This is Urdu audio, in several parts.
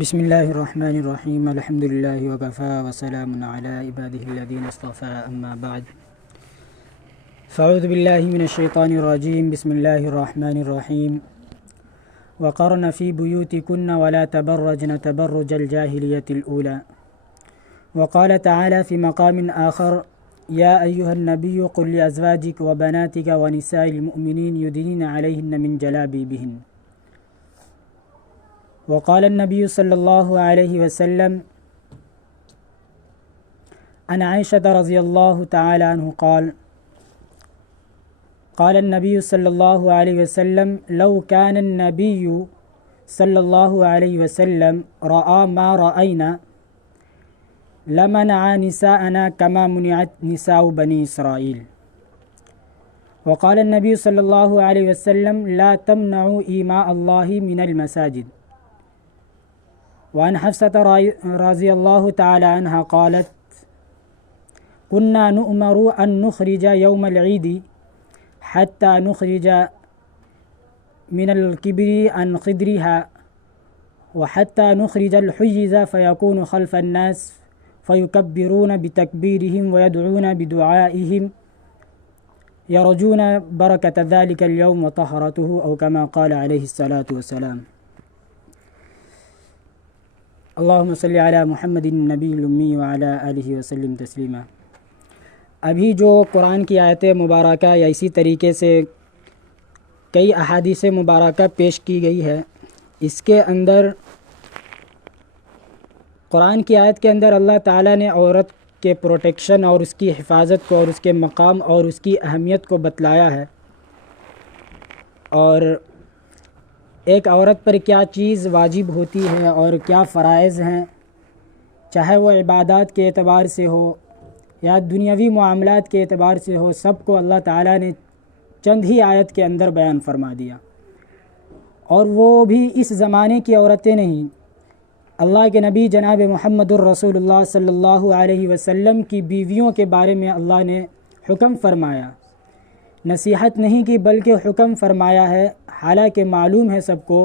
بسم اللہ الرحمن الرحیم الحمد للہ وکفی وسلام علی عبادہ الذین اصطفی اما بعد فاعوذ باللہ من الشیطان الرجیم بسم اللہ الرحمن الرحیم وقرن فی بیوتکن ولا تبرجن تبرج الجاہلیۃ الاولی وقال تعالی فی مقام آخر یا ایہا النبی قل لازواجک وبناتک ونساء المؤمنین یدنین علیہن من جلابیبہن وقال النبي صلى الله عليه وسلم عن عائشة رضي الله تعالى عنه قال النبي صلى الله عليه وسلم لو كان النبي صلى الله عليه وسلم رأى ما رأينا لمنع نساءنا كما منعت نساء بني إسرائيل وقال النبي صلى الله عليه وسلم لا تمنعوا إيماء الله من المساجد وعن حفصة رضي الله تعالى عنها قالت كنا نؤمر أن نخرج يوم العيد حتى نخرج من الكبر عن قدرها وحتى نخرج الحيز فيكون خلف الناس فيكبرون بتكبيرهم ويدعون بدعائهم يرجون بركة ذلك اليوم وطهرته أو كما قال عليه الصلاة والسلام اللہم صلی علی محمد النبی الامی وعلی آلہ وسلم تسلیما۔ ابھی جو قرآن کی آیت مبارکہ یا اسی طریقے سے کئی احادیث مبارکہ پیش کی گئی ہے، اس کے اندر قرآن کی آیت کے اندر اللہ تعالیٰ نے عورت کے پروٹیکشن اور اس کی حفاظت کو اور اس کے مقام اور اس کی اہمیت کو بتلایا ہے، اور ایک عورت پر کیا چیز واجب ہوتی ہے اور کیا فرائض ہیں، چاہے وہ عبادات کے اعتبار سے ہو یا دنیاوی معاملات کے اعتبار سے ہو، سب کو اللہ تعالیٰ نے چند ہی آیت کے اندر بیان فرما دیا۔ اور وہ بھی اس زمانے کی عورتیں نہیں، اللہ کے نبی جناب محمد الرسول اللہ صلی اللہ علیہ وسلم کی بیویوں کے بارے میں اللہ نے حکم فرمایا، نصیحت نہیں کی بلکہ حکم فرمایا ہے۔ حالانکہ معلوم ہے سب کو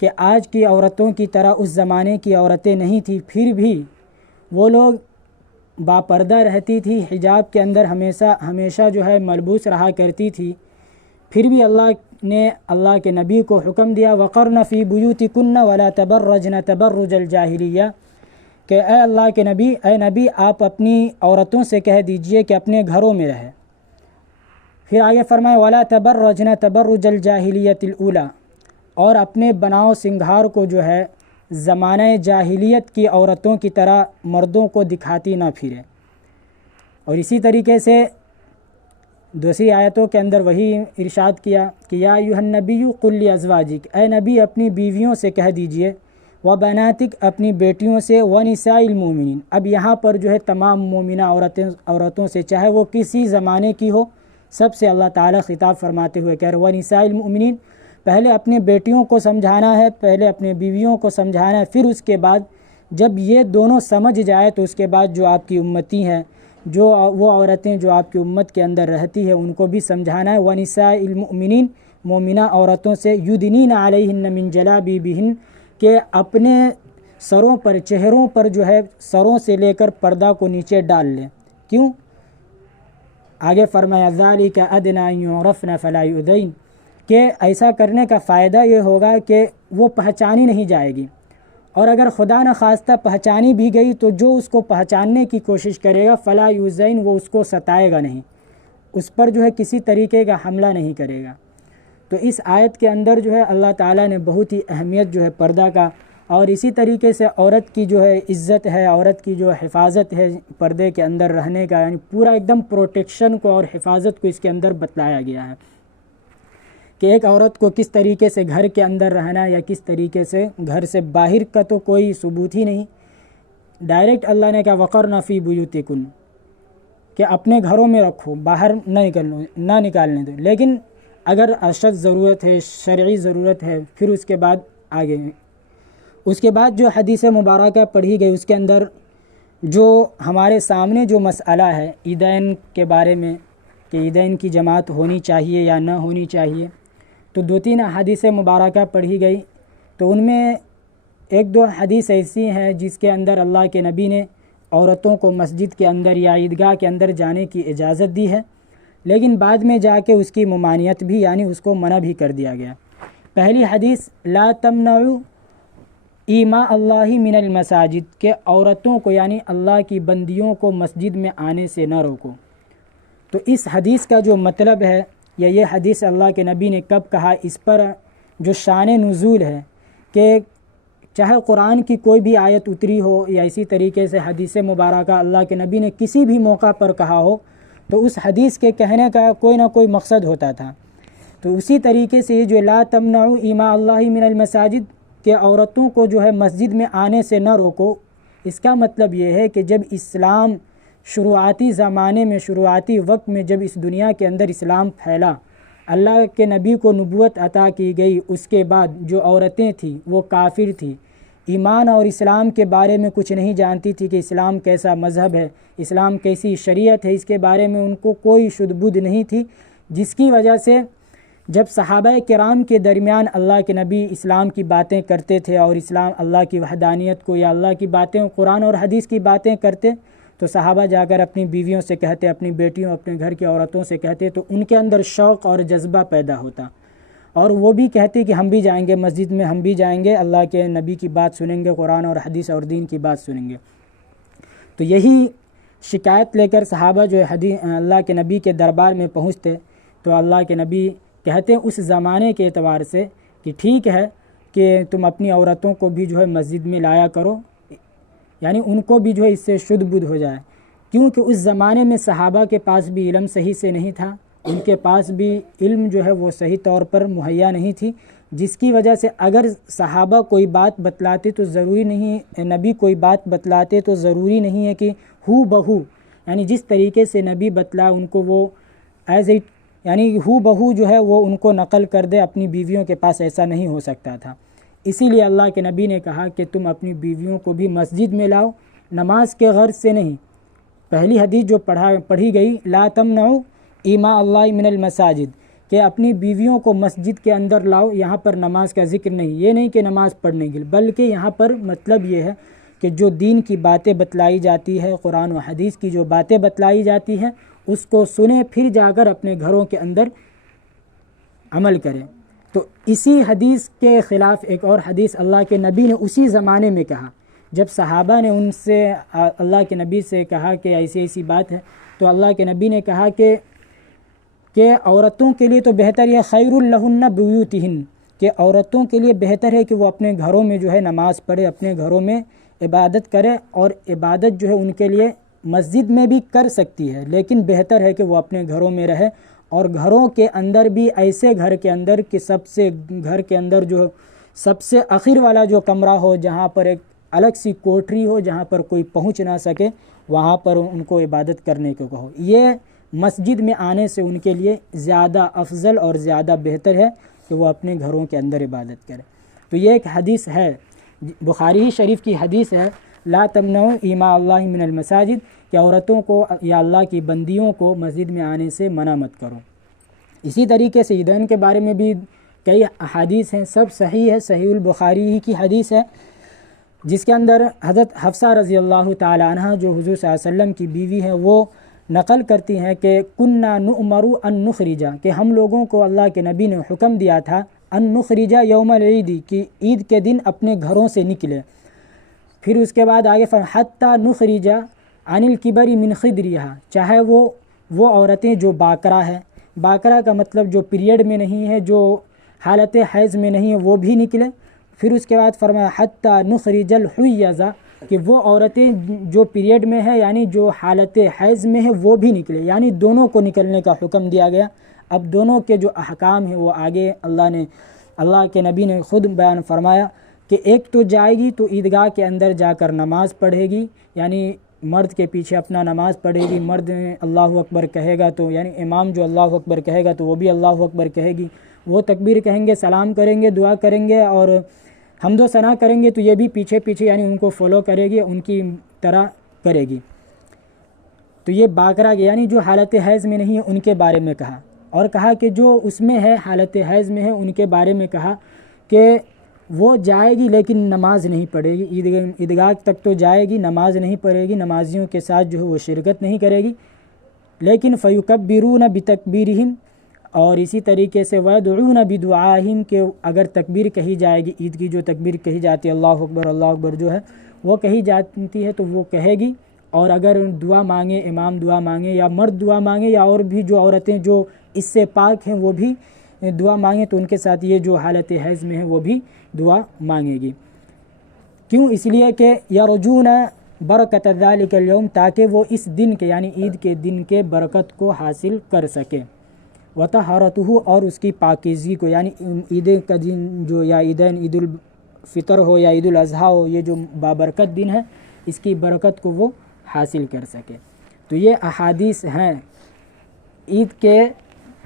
کہ آج کی عورتوں کی طرح اس زمانے کی عورتیں نہیں تھیں، پھر بھی وہ لوگ باپردہ رہتی تھی، حجاب کے اندر ہمیشہ جو ہے ملبوس رہا کرتی تھی، پھر بھی اللہ نے اللہ کے نبی کو حکم دیا وقرن فی بیوتکن ولا تبرجن تبرج الجاہلیہ، کہ اے اللہ کے نبی، اے نبی آپ اپنی عورتوں سے کہہ دیجئے کہ اپنے گھروں میں رہیں۔ پھر آگے فرمائے ولا تبرجن تبرج الجاہلیۃ الاولی، اور اپنے بناؤ سنگھار کو جو ہے زمانہ جاہلیت کی عورتوں کی طرح مردوں کو دکھاتی نہ پھرے۔ اور اسی طریقے سے دوسری آیتوں کے اندر وہی ارشاد کیا کہ یا ایھا النبی قل لازواجک، اے نبی اپنی بیویوں سے کہہ دیجئے، وبناتک اپنی بیٹیوں سے، ونساء المؤمنین، اب یہاں پر جو ہے تمام مومنہ عورتوں سے، چاہے وہ کسی زمانے کی ہو، سب سے اللہ تعالیٰ خطاب فرماتے ہوئے کہہ رہے ونساء المؤمنین، پہلے اپنے بیٹیوں کو سمجھانا ہے، پہلے اپنے بیویوں کو سمجھانا ہے، پھر اس کے بعد جب یہ دونوں سمجھ جائے تو اس کے بعد جو آپ کی امتی ہیں، جو وہ عورتیں جو آپ کی امت کے اندر رہتی ہیں، ان کو بھی سمجھانا ہے۔ ونساء المؤمنین، مومنہ عورتوں سے، یدنین علیہن من جلابیبہن، کہ اپنے سروں پر، چہروں پر جو ہے سروں سے لے کر پردہ کو نیچے ڈال لیں۔ کیوں؟ آگے فرمایا ذالک ادنی ان یعرفن فلا یؤذین، کہ ایسا کرنے کا فائدہ یہ ہوگا کہ وہ پہچانی نہیں جائے گی، اور اگر خدا نخواستہ پہچانی بھی گئی تو جو اس کو پہچاننے کی کوشش کرے گا فلا یؤذین، وہ اس کو ستائے گا نہیں، اس پر جو ہے کسی طریقے کا حملہ نہیں کرے گا۔ تو اس آیت کے اندر جو ہے اللہ تعالیٰ نے بہت ہی اہمیت جو ہے پردہ کا، اور اسی طریقے سے عورت کی جو ہے عزت ہے، عورت کی جو حفاظت ہے پردے کے اندر رہنے کا، یعنی پورا ایک دم پروٹیکشن کو اور حفاظت کو اس کے اندر بتلایا گیا ہے کہ ایک عورت کو کس طریقے سے گھر کے اندر رہنا ہے یا کس طریقے سے گھر سے باہر کا تو کوئی ثبوت ہی نہیں، ڈائریکٹ اللہ نے کہا وقرن فی بیوتکن، کہ اپنے گھروں میں رکھو، باہر نہ نکالنے دو، لیکن اگر اشد ضرورت ہے، شرعی ضرورت ہے، پھر اس کے بعد آگے۔ اس کے بعد جو حدیث مبارکہ پڑھی گئی اس کے اندر جو ہمارے سامنے جو مسئلہ ہے عیدین کے بارے میں کہ عیدین کی جماعت ہونی چاہیے یا نہ ہونی چاہیے، تو 2-3 احادیث مبارکہ پڑھی گئی، تو ان میں ایک دو حدیث ایسی ہیں جس کے اندر اللہ کے نبی نے عورتوں کو مسجد کے اندر یا عیدگاہ کے اندر جانے کی اجازت دی ہے، لیکن بعد میں جا کے اس کی ممانعت بھی یعنی اس کو منع بھی کر دیا گیا۔ پہلی حدیث لا تمنعوا ایماء اللہ من المساجد، کہ عورتوں کو یعنی اللہ کی بندیوں کو مسجد میں آنے سے نہ روکو۔ تو اس حدیث کا جو مطلب ہے یا یہ حدیث اللہ کے نبی نے کب کہا، اس پر جو شان نزول ہے کہ چاہے قرآن کی کوئی بھی آیت اتری ہو یا اسی طریقے سے حدیث مبارکہ اللہ کے نبی نے کسی بھی موقع پر کہا ہو تو اس حدیث کے کہنے کا کوئی نہ کوئی مقصد ہوتا تھا۔ تو اسی طریقے سے یہ جو لا تمنعوا ایماء اللہ من المساجد کہ عورتوں کو جو ہے مسجد میں آنے سے نہ روکو، اس کا مطلب یہ ہے کہ جب اسلام شروعاتی زمانے میں شروعاتی وقت میں جب اس دنیا کے اندر اسلام پھیلا، اللہ کے نبی کو نبوت عطا کی گئی، اس کے بعد جو عورتیں تھیں وہ کافر تھیں، ایمان اور اسلام کے بارے میں کچھ نہیں جانتی تھی کہ اسلام کیسا مذہب ہے، اسلام کیسی شریعت ہے، اس کے بارے میں ان کو کوئی شد بد نہیں تھی، جس کی وجہ سے جب صحابہ کرام کے درمیان اللہ کے نبی اسلام کی باتیں کرتے تھے اور اسلام اللہ کی وحدانیت کو یا اللہ کی باتیں قرآن اور حدیث کی باتیں کرتے تو صحابہ جا کر اپنی بیویوں سے کہتے، اپنی بیٹیوں اپنے گھر کی عورتوں سے کہتے تو ان کے اندر شوق اور جذبہ پیدا ہوتا اور وہ بھی کہتے کہ ہم بھی جائیں گے مسجد میں، ہم بھی جائیں گے، اللہ کے نبی کی بات سنیں گے، قرآن اور حدیث اور دین کی بات سنیں گے۔ تو یہی شکایت لے کر صحابہ جو اللہ کے نبی کے دربار میں پہنچتے تو اللہ کے نبی کہتے اس زمانے کے اعتبار سے کہ ٹھیک ہے کہ تم اپنی عورتوں کو بھی جو ہے مسجد میں لایا کرو، یعنی ان کو بھی جو ہے اس سے شد بد ہو جائے، کیونکہ اس زمانے میں صحابہ کے پاس بھی علم صحیح سے نہیں تھا، ان کے پاس بھی علم جو ہے وہ صحیح طور پر مہیا نہیں تھی، جس کی وجہ سے اگر صحابہ کوئی بات بتلاتے تو ضروری نہیں، نبی کوئی بات بتلاتے تو ضروری نہیں ہے کہ ہو بہو یعنی جس طریقے سے نبی بتلا ان کو وہ ایز اٹ یعنی ہو بہو جو ہے وہ ان کو نقل کر دے اپنی بیویوں کے پاس، ایسا نہیں ہو سکتا تھا۔ اسی لیے اللہ کے نبی نے کہا کہ تم اپنی بیویوں کو بھی مسجد میں لاؤ، نماز کے غرض سے نہیں۔ پہلی حدیث جو پڑھی گئی لا تمنعوا ایماء اللہ من المساجد کہ اپنی بیویوں کو مسجد کے اندر لاؤ، یہاں پر نماز کا ذکر نہیں، یہ نہیں کہ نماز پڑھنے کے، بلکہ یہاں پر مطلب یہ ہے کہ جو دین کی باتیں بتلائی جاتی ہے، قرآن و حدیث کی جو باتیں بتلائی جاتی ہیں اس کو سنیں، پھر جا کر اپنے گھروں کے اندر عمل کریں۔ تو اسی حدیث کے خلاف ایک اور حدیث اللہ کے نبی نے اسی زمانے میں کہا، جب صحابہ نے ان سے اللہ کے نبی سے کہا کہ ایسی ایسی بات ہے تو اللہ کے نبی نے کہا کہ عورتوں کے لیے تو بہتر یہ خیر لہن بیوتہن کہ عورتوں کے لیے بہتر ہے کہ وہ اپنے گھروں میں جو ہے نماز پڑھے، اپنے گھروں میں عبادت کرے، اور عبادت جو ہے ان کے لیے مسجد میں بھی کر سکتی ہے، لیکن بہتر ہے کہ وہ اپنے گھروں میں رہے، اور گھروں کے اندر بھی ایسے گھر کے اندر کہ گھر کے اندر جو سب سے آخر والا جو کمرہ ہو، جہاں پر ایک الگ سی کوٹری ہو جہاں پر کوئی پہنچ نہ سکے، وہاں پر ان کو عبادت کرنے کو کہو۔ یہ مسجد میں آنے سے ان کے لیے زیادہ افضل اور زیادہ بہتر ہے کہ وہ اپنے گھروں کے اندر عبادت کرے۔ تو یہ ایک حدیث ہے، بخاری شریف کی حدیث ہے لا تمنعوا ایماء اللہ من المساجد کہ عورتوں کو یا اللہ کی بندیوں کو مسجد میں آنے سے منع مت کرو۔ اسی طریقے سے عیدین کے بارے میں بھی کئی احادیث ہیں، سب صحیح ہے، صحیح البخاری ہی کی حدیث ہے، جس کے اندر حضرت حفصہ رضی اللہ تعالی عنہ جو حضور صلی اللہ علیہ وسلم کی بیوی ہیں وہ نقل کرتی ہیں کہ کننا نؤمر ان نخرج کہ ہم لوگوں کو اللہ کے نبی نے حکم دیا تھا ان نخرج یوم العید کہ عید کے دن اپنے گھروں سے نکلے۔ پھر اس کے بعد آگے حتی نخرج عن الکبر من خدریہا چاہے وہ عورتیں جو باکرہ ہے، باکرہ کا مطلب جو پیریڈ میں نہیں ہے، جو حالت حیض میں نہیں ہے، وہ بھی نکلے۔ پھر اس کے بعد فرمایا حتی نخرج الحیضہ کہ وہ عورتیں جو پیریڈ میں ہے یعنی جو حالت حیض میں ہے وہ بھی نکلے، یعنی دونوں کو نکلنے کا حکم دیا گیا۔ اب دونوں کے جو احکام ہیں وہ آگے اللہ کے نبی نے خود بیان فرمایا کہ ایک تو جائے گی تو عیدگاہ کے اندر جا کر نماز پڑھے گی، یعنی مرد کے پیچھے اپنا نماز پڑھے گی، مرد اللہ اکبر کہے گا تو یعنی امام جو اللہ اکبر کہے گا تو وہ بھی اللہ اکبر کہے گی، وہ تکبیر کہیں گے، سلام کریں گے، دعا کریں گے اور حمد و ثنا کریں گے، تو یہ بھی پیچھے یعنی ان کو فالو کرے گی، ان کی طرح کرے گی۔ تو یہ باکرہ یعنی جو حالت حیض میں نہیں ہے ان کے بارے میں کہا، اور کہا کہ جو اس میں ہے حالت حیض میں ہے ان کے بارے میں کہا کہ وہ جائے گی لیکن نماز نہیں پڑھے گی، عیدگاہ تک تو جائے گی، نماز نہیں پڑھے گی، نمازیوں کے ساتھ جو ہے وہ شرکت نہیں کرے گی، لیکن فیکبرون بتکبیرہم، اور اسی طریقے سے ویدعون بدعاہم، کہ اگر تکبیر کہی جائے گی، عید کی جو تکبیر کہی جاتی ہے اللہ اکبر جو ہے وہ کہی جاتی ہے تو وہ کہے گی، اور اگر دعا مانگے، امام دعا مانگے یا مرد دعا مانگے یا اور بھی جو عورتیں جو اس سے پاک ہیں وہ بھی دعا مانگیں تو ان کے ساتھ یہ جو حالت حیض میں ہے وہ بھی دعا مانگے گی۔ کیوں؟ اس لیے کہ یرجون برکت ذلک اليوم، تاکہ وہ اس دن کے یعنی عید کے دن کے برکت کو حاصل کر سکے، وطہارتہ، اور اس کی پاکیزگی کو، یعنی عید کا دن جو یا عیدین، عید الفطر ہو یا عید الاضحیٰ ہو، یہ جو بابرکت دن ہے اس کی برکت کو وہ حاصل کر سکے۔ تو یہ احادیث ہیں، عید کے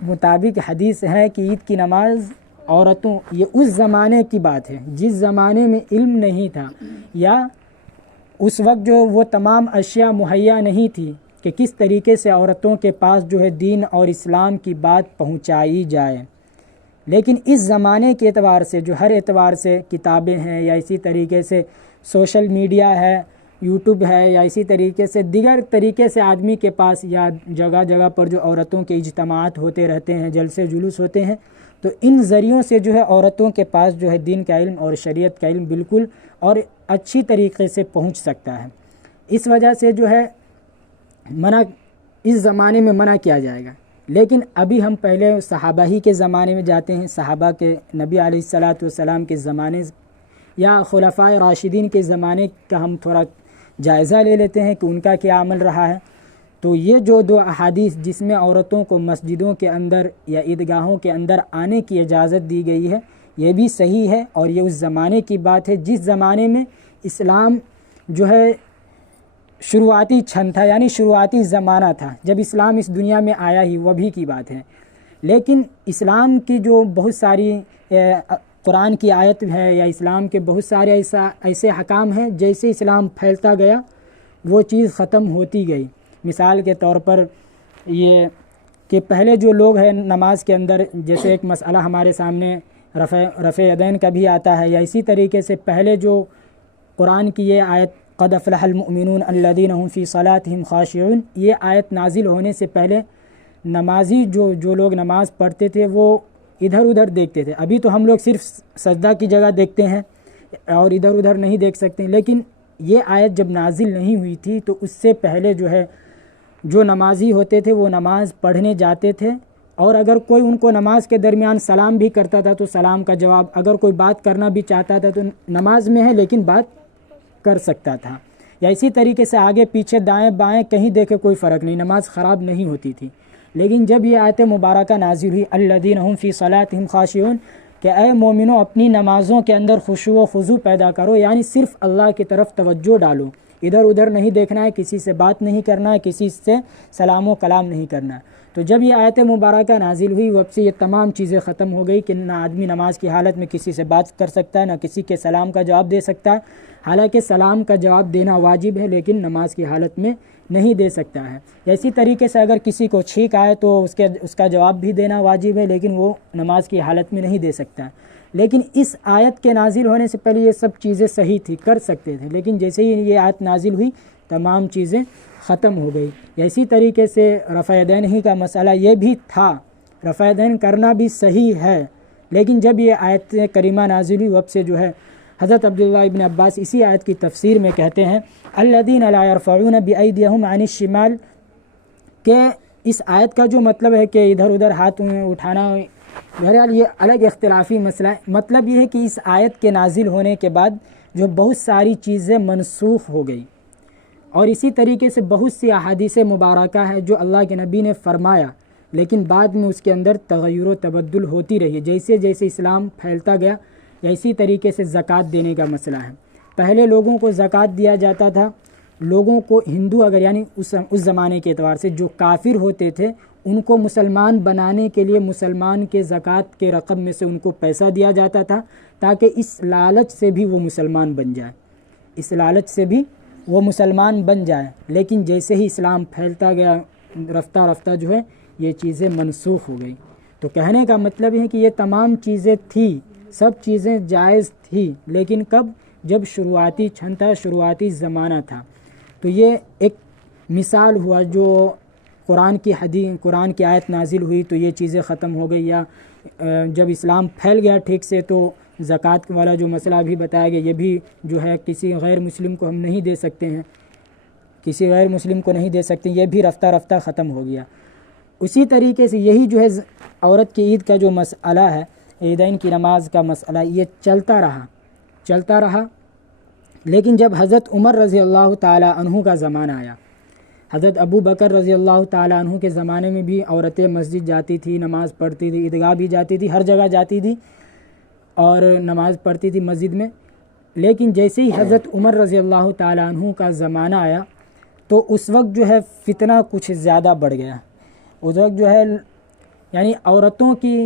مطابق حدیث ہے کہ عید کی نماز عورتوں، یہ اس زمانے کی بات ہے جس زمانے میں علم نہیں تھا یا اس وقت جو وہ تمام اشیاء مہیا نہیں تھی کہ کس طریقے سے عورتوں کے پاس جو ہے دین اور اسلام کی بات پہنچائی جائے، لیکن اس زمانے کے اعتبار سے جو ہر اعتبار سے کتابیں ہیں یا اسی طریقے سے سوشل میڈیا ہے، یوٹیوب ہے، یا اسی طریقے سے دیگر طریقے سے آدمی کے پاس یا جگہ جگہ پر جو عورتوں کے اجتماعات ہوتے رہتے ہیں، جلسے جلوس ہوتے ہیں، تو ان ذریعوں سے جو ہے عورتوں کے پاس جو ہے دین کا علم اور شریعت کا علم بالکل اور اچھی طریقے سے پہنچ سکتا ہے۔ اس وجہ سے جو ہے منع اس زمانے میں منع کیا جائے گا، لیکن ابھی ہم پہلے صحابہ ہی کے زمانے میں جاتے ہیں، صحابہ کے، نبی علیہ الصلاۃ والسلام کے زمانے یا خلفائے راشدین کے زمانے کا ہم تھوڑا جائزہ لے لیتے ہیں کہ ان کا کیا عمل رہا ہے۔ تو یہ جو دو احادیث جس میں عورتوں کو مسجدوں کے اندر یا عیدگاہوں کے اندر آنے کی اجازت دی گئی ہے، یہ بھی صحیح ہے، اور یہ اس زمانے کی بات ہے جس زمانے میں اسلام جو ہے شروعاتی چھن تھا، یعنی شروعاتی زمانہ تھا، جب اسلام اس دنیا میں آیا ہی وہ بھی کی بات ہے۔ لیکن اسلام کی جو بہت ساری قرآن کی آیت ہے یا اسلام کے بہت سارے ایسے حکام ہیں، جیسے اسلام پھیلتا گیا وہ چیز ختم ہوتی گئی۔ مثال کے طور پر یہ کہ پہلے جو لوگ ہیں نماز کے اندر، جیسے ایک مسئلہ ہمارے سامنے رفع یدین کا بھی آتا ہے، یا اسی طریقے سے پہلے جو قرآن کی یہ آیت قد افلح المؤمنون الذین هم فی صلاتهم خاشعون، یہ آیت نازل ہونے سے پہلے نمازی جو لوگ نماز پڑھتے تھے وہ ادھر ادھر دیکھتے تھے۔ ابھی تو ہم لوگ صرف سجدہ کی جگہ دیکھتے ہیں اور ادھر ادھر نہیں دیکھ سکتے، لیکن یہ آیت جب نازل نہیں ہوئی تھی تو اس سے پہلے جو ہے جو نمازی ہوتے تھے وہ نماز پڑھنے جاتے تھے، اور اگر کوئی ان کو نماز کے درمیان سلام بھی کرتا تھا تو سلام کا جواب، اگر کوئی بات کرنا بھی چاہتا تھا تو نماز میں ہے لیکن بات کر سکتا تھا، یا اسی طریقے سے آگے پیچھے دائیں بائیں کہیں دیکھے کوئی فرق نہیں، نماز خراب نہیں ہوتی تھی۔ لیکن جب یہ آیت مبارکہ نازل ہوئی الذین هم فی صلاتهم خاشعون، کہ اے مومنو اپنی نمازوں کے اندر خشوع و خضوع پیدا کرو، یعنی صرف اللہ کی طرف توجہ ڈالو، ادھر ادھر نہیں دیکھنا ہے، کسی سے بات نہیں کرنا ہے، کسی سے سلام و کلام نہیں کرنا ہے۔ تو جب یہ آیت مبارکہ نازل ہوئی وقت سے یہ تمام چیزیں ختم ہو گئی کہ نہ آدمی نماز کی حالت میں کسی سے بات کر سکتا ہے، نہ کسی کے سلام کا جواب دے سکتا ہے، حالانکہ سلام کا جواب دینا واجب ہے لیکن نماز کی حالت میں نہیں دے سکتا ہے۔ اسی طریقے سے اگر کسی کو چھینک آئے تو اس کا جواب بھی دینا واجب ہے لیکن وہ نماز کی حالت میں نہیں دے سکتا ہے۔ لیکن اس آیت کے نازل ہونے سے پہلے یہ سب چیزیں صحیح تھی، کر سکتے تھے، لیکن جیسے ہی یہ آیت نازل ہوئی تمام چیزیں ختم ہو گئی۔ اسی طریقے سے رفع یدین ہی کا مسئلہ یہ بھی تھا، رفع یدین کرنا بھی صحیح ہے، لیکن جب یہ آیت کریمہ نازل ہوئی وقت سے جو ہے حضرت عبداللہ ابن عباس اسی آیت کی تفسیر میں کہتے ہیں الذین لا یرفعون بایدیہم عن الشمال، کہ اس آیت کا جو مطلب ہے کہ ادھر ادھر ہاتھ اٹھانا، بہرحال یہ الگ اختلافی مسئلہ ہے۔ مطلب یہ ہے کہ اس آیت کے نازل ہونے کے بعد جو بہت ساری چیزیں منسوخ ہو گئی، اور اسی طریقے سے بہت سی احادیث مبارکہ ہے جو اللہ کے نبی نے فرمایا لیکن بعد میں اس کے اندر تغیر و تبدل ہوتی رہی، جیسے جیسے اسلام پھیلتا گیا۔ اسی طریقے سے زکوٰۃ دینے کا مسئلہ ہے، پہلے لوگوں کو زکوٰۃ دیا جاتا تھا، لوگوں کو ہندو اگر یعنی اس زمانے کے اعتبار سے جو کافر ہوتے تھے ان کو مسلمان بنانے کے لیے مسلمان کے زکوٰۃ کے رقم میں سے ان کو پیسہ دیا جاتا تھا تاکہ اس لالچ سے بھی وہ مسلمان بن جائے، اس لالچ سے بھی وہ مسلمان بن جائے۔ لیکن جیسے ہی اسلام پھیلتا گیا رفتہ رفتہ جو ہے یہ چیزیں منسوخ ہو گئی۔ تو کہنے کا مطلب یہ ہے کہ یہ تمام چیزیں تھی سب چیزیں جائز تھی، لیکن کب؟ جب شروعاتی چھن تھا، شروعاتی زمانہ تھا۔ تو یہ ایک مثال ہوا، جو قرآن کی آیت نازل ہوئی تو یہ چیزیں ختم ہو گئی، یا جب اسلام پھیل گیا ٹھیک سے تو زکوٰۃ والا جو مسئلہ بھی بتایا گیا، یہ بھی جو ہے کسی غیر مسلم کو ہم نہیں دے سکتے ہیں، کسی غیر مسلم کو نہیں دے سکتے، یہ بھی رفتہ رفتہ ختم ہو گیا۔ اسی طریقے سے یہی جو ہے عورت کی عید کا جو مسئلہ ہے، عیدین کی نماز کا مسئلہ، یہ چلتا رہا، لیکن جب حضرت عمر رضی اللہ تعالیٰ عنہ کا زمانہ آیا، حضرت ابو بکر رضی اللہ تعالیٰ عنہ کے زمانے میں بھی عورتیں مسجد جاتی تھی، نماز پڑھتی تھی، عیدگاہ بھی جاتی تھی، ہر جگہ جاتی تھی اور نماز پڑھتی تھی مسجد میں۔ لیکن جیسے ہی حضرت عمر رضی اللہ تعالیٰ عنہ کا زمانہ آیا تو اس وقت جو ہے فتنہ کچھ زیادہ بڑھ گیا۔ اس وقت جو ہے یعنی عورتوں کی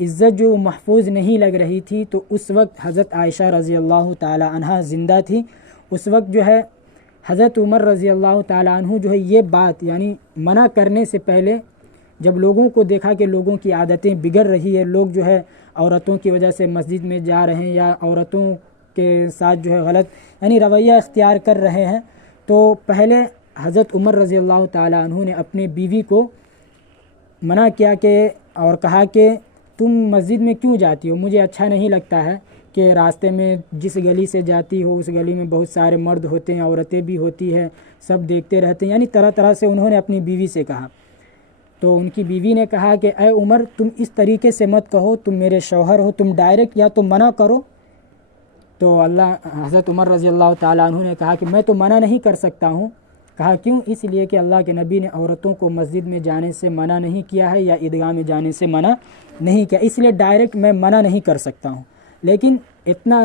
عزت جو محفوظ نہیں لگ رہی تھی، تو اس وقت حضرت عائشہ رضی اللہ تعالیٰ عنہ زندہ تھی۔ اس وقت جو ہے حضرت عمر رضی اللہ تعالیٰ عنہ جو ہے یہ بات یعنی منع کرنے سے پہلے، جب لوگوں کو دیکھا کہ لوگوں کی عادتیں بگڑ رہی ہے، لوگ جو ہے عورتوں کی وجہ سے مسجد میں جا رہے ہیں یا عورتوں کے ساتھ جو ہے غلط یعنی رویہ اختیار کر رہے ہیں، تو پہلے حضرت عمر رضی اللہ تعالیٰ عنہ نے اپنے بیوی کو منع کیا کہ اور کہا کہ تم مسجد میں کیوں جاتی ہو؟ مجھے اچھا نہیں لگتا ہے کہ راستے میں جس گلی سے جاتی ہو اس گلی میں بہت سارے مرد ہوتے ہیں، عورتیں بھی ہوتی ہیں، سب دیکھتے رہتے ہیں، یعنی طرح طرح سے انہوں نے اپنی بیوی سے کہا۔ تو ان کی بیوی نے کہا کہ اے عمر، تم اس طریقے سے مت کہو، تم میرے شوہر ہو، تم ڈائریکٹ یا تو منع کرو۔ تو حضرت عمر رضی اللہ تعالیٰ عنہ نے کہا کہ میں تو منع نہیں کر سکتا ہوں۔ کہا کیوں؟ اس لیے کہ اللہ کے نبی نے عورتوں کو مسجد میں جانے سے منع نہیں کیا ہے یا عیدگاہ میں جانے سے منع نہیں کیا، اس لیے ڈائریکٹ میں منع نہیں کر سکتا ہوں، لیکن اتنا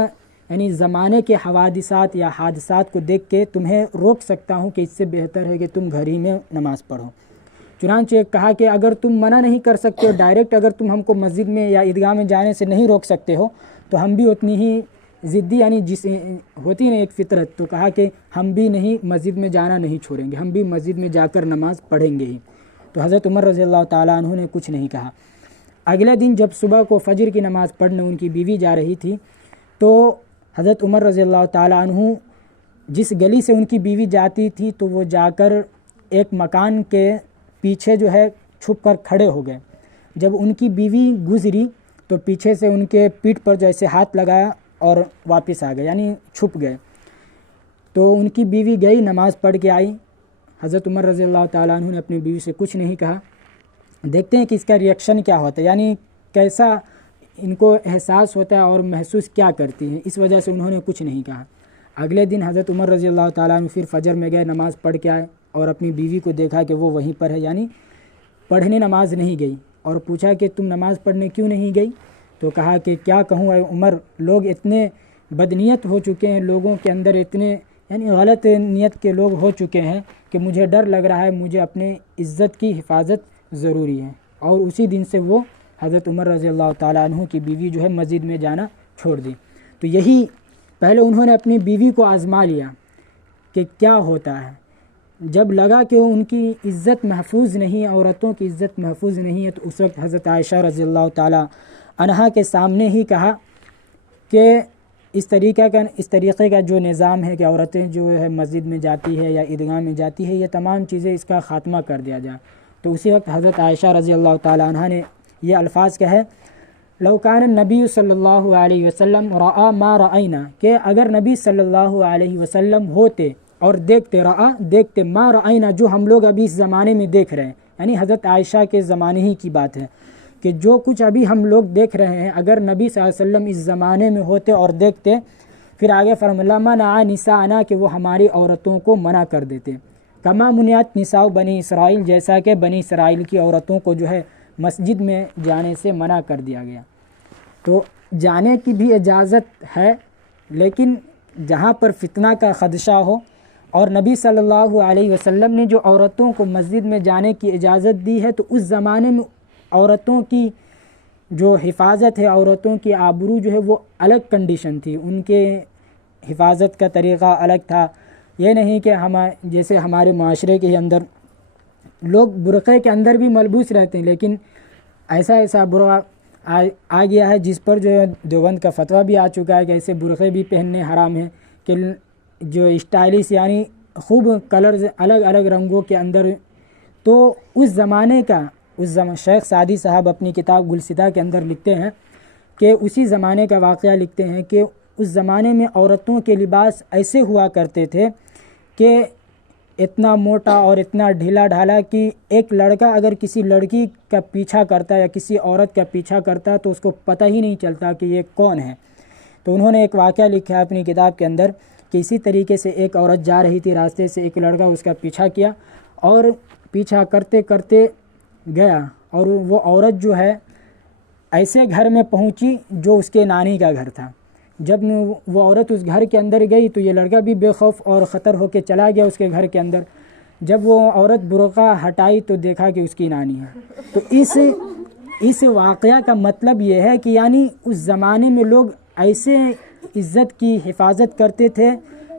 یعنی زمانے کے حوادثات یا حادثات کو دیکھ کے تمہیں روک سکتا ہوں کہ اس سے بہتر ہے کہ تم گھر ہی میں نماز پڑھو۔ چنانچہ کہا کہ اگر تم منع نہیں کر سکتے ہو ڈائریکٹ، اگر تم ہم کو مسجد میں یا عیدگاہ میں جانے سے نہیں روک سکتے ہو تو ہم بھی اتنی ہی ضدی یعنی جس ہوتی نا ایک فطرت، تو کہا کہ ہم بھی نہیں مسجد میں جانا نہیں چھوڑیں گے، ہم بھی مسجد میں جا کر نماز پڑھیں گے ہی۔ تو حضرت عمر رضی اللہ تعالیٰ عنہ نے کچھ نہیں کہا۔ اگلے دن جب صبح کو فجر کی نماز پڑھنے ان کی بیوی جا رہی تھی تو حضرت عمر رضی اللہ تعالیٰ عنہ جس گلی سے ان کی بیوی جاتی تھی تو وہ جا کر ایک مکان کے پیچھے جو ہے چھپ کر کھڑے ہو گئے۔ جب ان کی بیوی گزری تو پیچھے سے ان کے پیٹھ پر جیسے ہاتھ لگایا اور واپس آ گئے، یعنی چھپ گئے۔ تو ان کی بیوی گئی، نماز پڑھ کے آئی۔ حضرت عمر رضی اللہ تعالیٰ عنہ نے اپنی بیوی سے کچھ نہیں کہا۔ دیکھتے ہیں کہ اس کا ریئیکشن کیا ہوتا ہے، یعنی کیسا ان کو احساس ہوتا ہے اور محسوس کیا کرتی ہیں، اس وجہ سے انہوں نے کچھ نہیں کہا۔ اگلے دن حضرت عمر رضی اللہ تعالیٰ عنہ پھر فجر میں گئے، نماز پڑھ کے آئے اور اپنی بیوی کو دیکھا کہ وہ وہیں پر ہے، یعنی پڑھنے نماز نہیں گئی، اور پوچھا کہ تم نماز پڑھنے کیوں نہیں گئی؟ تو کہا کہ کیا کہوں اے عمر، لوگ اتنے بدنیت ہو چکے ہیں، لوگوں کے اندر اتنے یعنی غلط نیت کے لوگ ہو چکے ہیں کہ مجھے ڈر لگ رہا ہے، مجھے اپنے عزت کی حفاظت ضروری ہے۔ اور اسی دن سے وہ حضرت عمر رضی اللہ تعالیٰ عنہ کی بیوی جو ہے مسجد میں جانا چھوڑ دی۔ تو یہی پہلے انہوں نے اپنی بیوی کو آزما لیا کہ کیا ہوتا ہے۔ جب لگا کہ ان کی عزت محفوظ نہیں، عورتوں کی عزت محفوظ نہیں ہے، تو اس وقت حضرت عائشہ رضی اللہ تعالیٰ عنہا کے سامنے ہی کہا کہ اس طریقے کا جو نظام ہے کہ عورتیں جو ہے مسجد میں جاتی ہے یا عیدگاہ میں جاتی ہے، یہ تمام چیزیں اس کا خاتمہ کر دیا جائے۔ تو اسی وقت حضرت عائشہ رضی اللہ تعالیٰ عنہا نے یہ الفاظ کہے، لو کان النبی صلی اللہ علیہ وسلم رأى ما رأینا، کہ اگر نبی صلی اللہ علیہ وسلم ہوتے اور دیکھتے ما رأینا، جو ہم لوگ ابھی اس زمانے میں دیکھ رہے ہیں، یعنی حضرت عائشہ کے زمانے ہی کی بات ہے کہ جو کچھ ابھی ہم لوگ دیکھ رہے ہیں، اگر نبی صلی اللہ علیہ وسلم اس زمانے میں ہوتے اور دیکھتے، پھر آگے فرمایا منع نساءنا، کہ وہ ہماری عورتوں کو منع کر دیتے، کما منعت نساء بنی اسرائیل، جیسا کہ بنی اسرائیل کی عورتوں کو جو ہے مسجد میں جانے سے منع کر دیا گیا۔ تو جانے کی بھی اجازت ہے، لیکن جہاں پر فتنہ کا خدشہ ہو، اور نبی صلی اللہ علیہ وسلم نے جو عورتوں کو مسجد میں جانے کی اجازت دی ہے، تو اس زمانے میں عورتوں کی جو حفاظت ہے، عورتوں کی آبرو جو ہے وہ الگ کنڈیشن تھی، ان کے حفاظت کا طریقہ الگ تھا۔ یہ نہیں کہ جیسے ہمارے معاشرے کے اندر لوگ برقعے کے اندر بھی ملبوس رہتے ہیں، لیکن ایسا برقع آ گیا ہے، جس پر جو ہے دیوبند کا فتویٰ بھی آ چکا ہے کہ ایسے برقعے بھی پہننے حرام ہیں، کہ جو اسٹائلش یعنی خوب کلرز الگ الگ رنگوں کے اندر. تو اس زمانے کا شیخ سعدی صاحب اپنی کتاب گلستہ کے اندر لکھتے ہیں کہ اسی زمانے کا واقعہ لکھتے ہیں کہ اس زمانے میں عورتوں کے لباس ایسے ہوا کرتے تھے کہ اتنا موٹا اور اتنا ڈھیلا ڈھالا کہ ایک لڑکا اگر کسی لڑکی کا پیچھا کرتا یا کسی عورت کا پیچھا کرتا تو اس کو پتہ ہی نہیں چلتا کہ یہ کون ہے. تو انہوں نے ایک واقعہ لکھا اپنی کتاب کے اندر کہ اسی طریقے سے ایک عورت جا رہی تھی راستے سے، ایک لڑکا اس کا پیچھا کیا اور پیچھا کرتے کرتے گیا، اور وہ عورت جو ہے ایسے گھر میں پہنچی جو اس کے نانی کا گھر تھا. جب وہ عورت اس گھر کے اندر گئی تو یہ لڑکا بھی بے خوف اور خطر ہو کے چلا گیا اس کے گھر کے اندر. جب وہ عورت برقع ہٹائی تو دیکھا کہ اس کی نانی ہے. تو اس واقعہ کا مطلب یہ ہے کہ یعنی اس زمانے میں لوگ ایسے عزت کی حفاظت کرتے تھے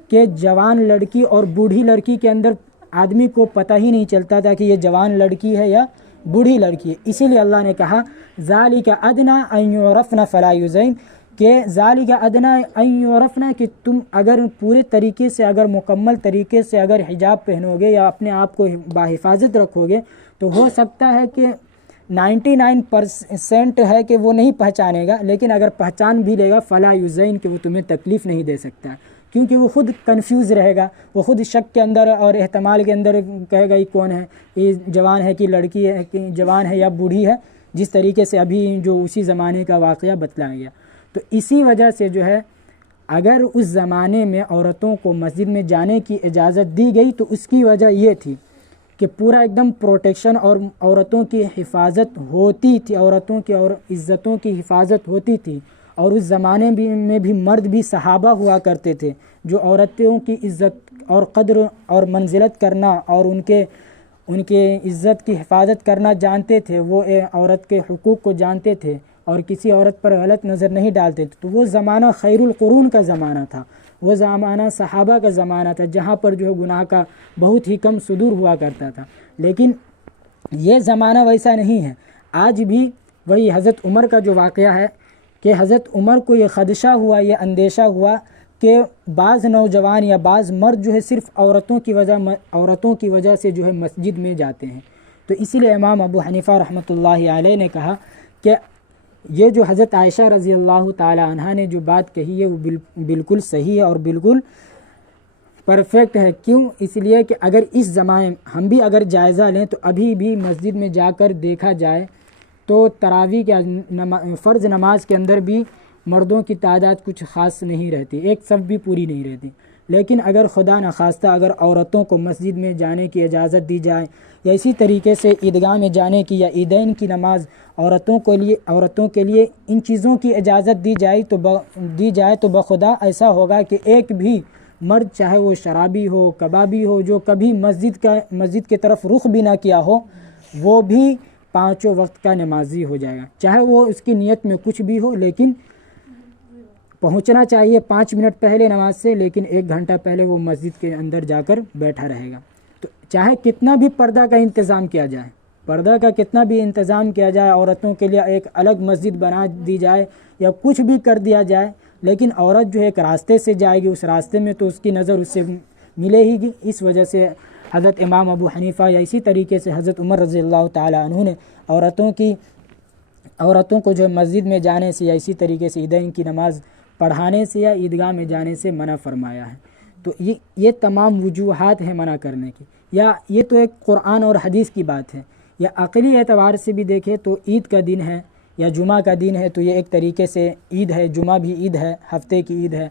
کہ جوان لڑکی اور بوڑھی لڑکی کے اندر آدمی کو پتہ ہی نہیں چلتا تھا کہ یہ جوان لڑکی ہے یا بوڑھی لڑکی ہے. اسی لیے اللہ نے کہا ذالک ادنیٰ ان یعرفن فلا یؤذین، کہ ذالک ادنیٰ ان یعرفن، کہ تم اگر پورے طریقے سے اگر مکمل طریقے سے اگر حجاب پہنو گے یا اپنے آپ کو باحفاظت رکھو گے تو ہو سکتا ہے کہ 99% ہے کہ وہ نہیں پہچانے گا، لیکن اگر پہچان بھی لے گا فلا یؤذین، کہ وہ تمہیں تکلیف نہیں دے سکتا، کیونکہ وہ خود کنفیوز رہے گا، وہ خود شک کے اندر اور احتمال کے اندر کہے گا یہ کون ہے، یہ جوان ہے کہ لڑکی ہے، کہ جوان ہے یا بوڑھی ہے، جس طریقے سے ابھی جو اسی زمانے کا واقعہ بتلایا گیا. تو اسی وجہ سے جو ہے اگر اس زمانے میں عورتوں کو مسجد میں جانے کی اجازت دی گئی تو اس کی وجہ یہ تھی کہ پورا ایک دم پروٹیکشن اور عورتوں کی حفاظت ہوتی تھی، عورتوں کی اور عزتوں کی حفاظت ہوتی تھی. اور اس زمانے میں بھی مرد بھی صحابہ ہوا کرتے تھے جو عورتوں کی عزت اور قدر اور منزلت کرنا اور ان کے عزت کی حفاظت کرنا جانتے تھے. وہ عورت کے حقوق کو جانتے تھے اور کسی عورت پر غلط نظر نہیں ڈالتے تھے. تو وہ زمانہ خیر القرون کا زمانہ تھا، وہ زمانہ صحابہ کا زمانہ تھا جہاں پر جو ہے گناہ کا بہت ہی کم صدور ہوا کرتا تھا. لیکن یہ زمانہ ویسا نہیں ہے. آج بھی وہی حضرت عمر کا جو واقعہ ہے کہ حضرت عمر کو یہ خدشہ ہوا، یہ اندیشہ ہوا کہ بعض نوجوان یا بعض مرد جو ہے صرف عورتوں کی وجہ سے جو ہے مسجد میں جاتے ہیں. تو اسی لیے امام ابو حنیفہ رحمۃ اللہ علیہ نے کہا کہ یہ جو حضرت عائشہ رضی اللہ تعالی عنہا نے جو بات کہی ہے وہ بالکل صحیح ہے اور بالکل پرفیکٹ ہے. کیوں؟ اس لیے کہ اگر اس زمانے ہم بھی اگر جائزہ لیں تو ابھی بھی مسجد میں جا کر دیکھا جائے تو تراویح کے فرض نماز کے اندر بھی مردوں کی تعداد کچھ خاص نہیں رہتی، ایک صف بھی پوری نہیں رہتی. لیکن اگر خدا نخواستہ اگر عورتوں کو مسجد میں جانے کی اجازت دی جائے یا اسی طریقے سے عیدگاہ میں جانے کی یا عیدین کی نماز عورتوں کے لیے ان چیزوں کی اجازت دی جائے تو بخدا ایسا ہوگا کہ ایک بھی مرد چاہے وہ شرابی ہو، کبابی ہو، جو کبھی مسجد کی طرف رخ بھی نہ کیا ہو، وہ بھی 5 وقت کا نمازی ہو جائے گا. چاہے وہ اس کی نیت میں کچھ بھی ہو، لیکن پہنچنا چاہیے 5 منٹ پہلے نماز سے، لیکن 1 گھنٹہ پہلے وہ مسجد کے اندر جا کر بیٹھا رہے گا. تو چاہے کتنا بھی پردہ کا انتظام کیا جائے، عورتوں کے لیے ایک الگ مسجد بنا دی جائے یا کچھ بھی کر دیا جائے، لیکن عورت جو ہے ایک راستے سے جائے گی، اس راستے میں تو اس کی نظر اس سے ملے ہی گی. اس وجہ سے حضرت امام ابو حنیفہ یا اسی طریقے سے حضرت عمر رضی اللہ تعالی عنہ نے عورتوں کو جو ہے مسجد میں جانے سے یا اسی طریقے سے عیدین کی نماز پڑھانے سے یا عیدگاہ میں جانے سے منع فرمایا ہے. تو یہ تمام وجوہات ہیں منع کرنے کی. یا یہ تو ایک قرآن اور حدیث کی بات ہے، یا عقلی اعتبار سے بھی دیکھیں تو عید کا دن ہے یا جمعہ کا دن ہے تو یہ ایک طریقے سے عید ہے. جمعہ بھی عید ہے، ہفتے کی عید ہے،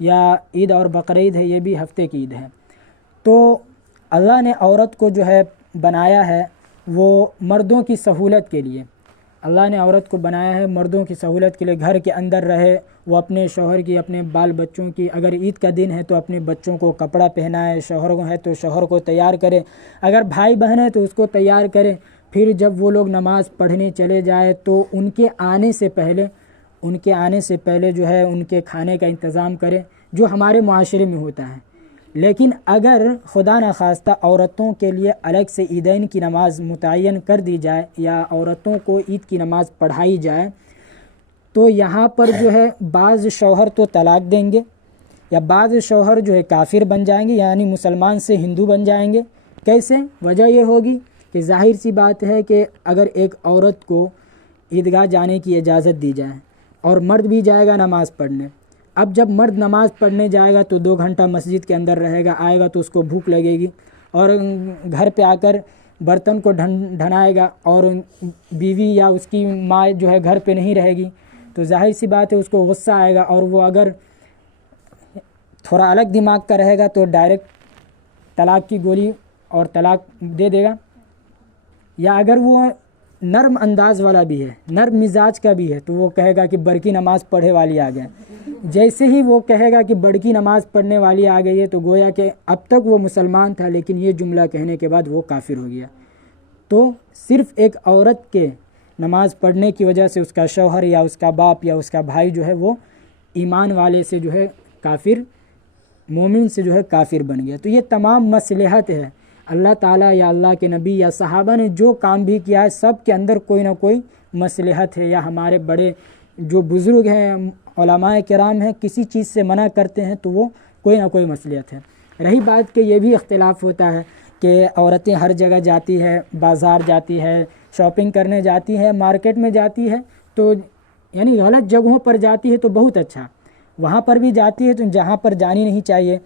یا عید اور بقرعید ہے، یہ بھی ہفتے کی عید ہے. تو اللہ نے عورت کو جو ہے بنایا ہے وہ مردوں کی سہولت کے لیے. اللہ نے عورت کو بنایا ہے مردوں کی سہولت کے لیے، گھر کے اندر رہے، وہ اپنے شوہر کی، اپنے بال بچوں کی، اگر عید کا دن ہے تو اپنے بچوں کو کپڑا پہنائے، شوہر کو ہے تو شوہر کو تیار کرے، اگر بھائی بہن ہے تو اس کو تیار کرے. پھر جب وہ لوگ نماز پڑھنے چلے جائے تو ان کے آنے سے پہلے جو ہے ان کے کھانے کا انتظام کرے، جو ہمارے معاشرے میں ہوتا ہے. لیکن اگر خدا نخواستہ عورتوں کے لیے الگ سے عیدین کی نماز متعین کر دی جائے یا عورتوں کو عید کی نماز پڑھائی جائے تو یہاں پر جو ہے بعض شوہر تو طلاق دیں گے، یا بعض شوہر جو ہے کافر بن جائیں گے، یعنی مسلمان سے ہندو بن جائیں گے۔ کیسے؟ وجہ یہ ہوگی کہ ظاہر سی بات ہے کہ اگر ایک عورت کو عیدگاہ جانے کی اجازت دی جائے اور مرد بھی جائے گا نماز پڑھنے، اب جب مرد نماز پڑھنے جائے گا تو 2 گھنٹہ مسجد کے اندر رہے گا، آئے گا تو اس کو بھوک لگے گی، اور گھر پہ آ کر برتن کو ڈھنائے گا، اور بیوی یا اس کی ماں جو ہے گھر پہ نہیں رہے گی، تو ظاہر سی بات ہے اس کو غصہ آئے گا، اور وہ اگر تھوڑا الگ دماغ کا رہے گا تو ڈائریکٹ طلاق کی گولی اور طلاق دے دے گا۔ یا اگر وہ نرم انداز والا بھی ہے، نرم مزاج کا بھی ہے، تو وہ کہے گا کہ بڑکی نماز پڑھے والی آ گئے۔ جیسے ہی وہ کہے گا کہ بڑکی نماز پڑھنے والی آ گئی ہے، تو گویا کہ اب تک وہ مسلمان تھا، لیکن یہ جملہ کہنے کے بعد وہ کافر ہو گیا۔ تو صرف ایک عورت کے نماز پڑھنے کی وجہ سے اس کا شوہر یا اس کا باپ یا اس کا بھائی جو ہے وہ ایمان والے سے جو ہے کافر، مومن سے جو ہے کافر بن گیا۔ تو یہ تمام مصلحت ہے، اللہ تعالیٰ یا اللہ کے نبی یا صحابہ نے جو کام بھی کیا ہے سب کے اندر کوئی نہ کوئی مصلحت ہے، یا ہمارے بڑے جو بزرگ ہیں، علماء کرام ہیں، کسی چیز سے منع کرتے ہیں تو وہ کوئی نہ کوئی مصلحت ہے۔ رہی بات کہ یہ بھی اختلاف ہوتا ہے کہ عورتیں ہر جگہ جاتی ہے، بازار جاتی ہے، شاپنگ کرنے جاتی ہے، مارکیٹ میں جاتی ہے، تو یعنی غلط جگہوں پر جاتی ہے تو بہت اچھا، وہاں پر بھی جاتی ہے تو جہاں پر جانی نہیں چاہیے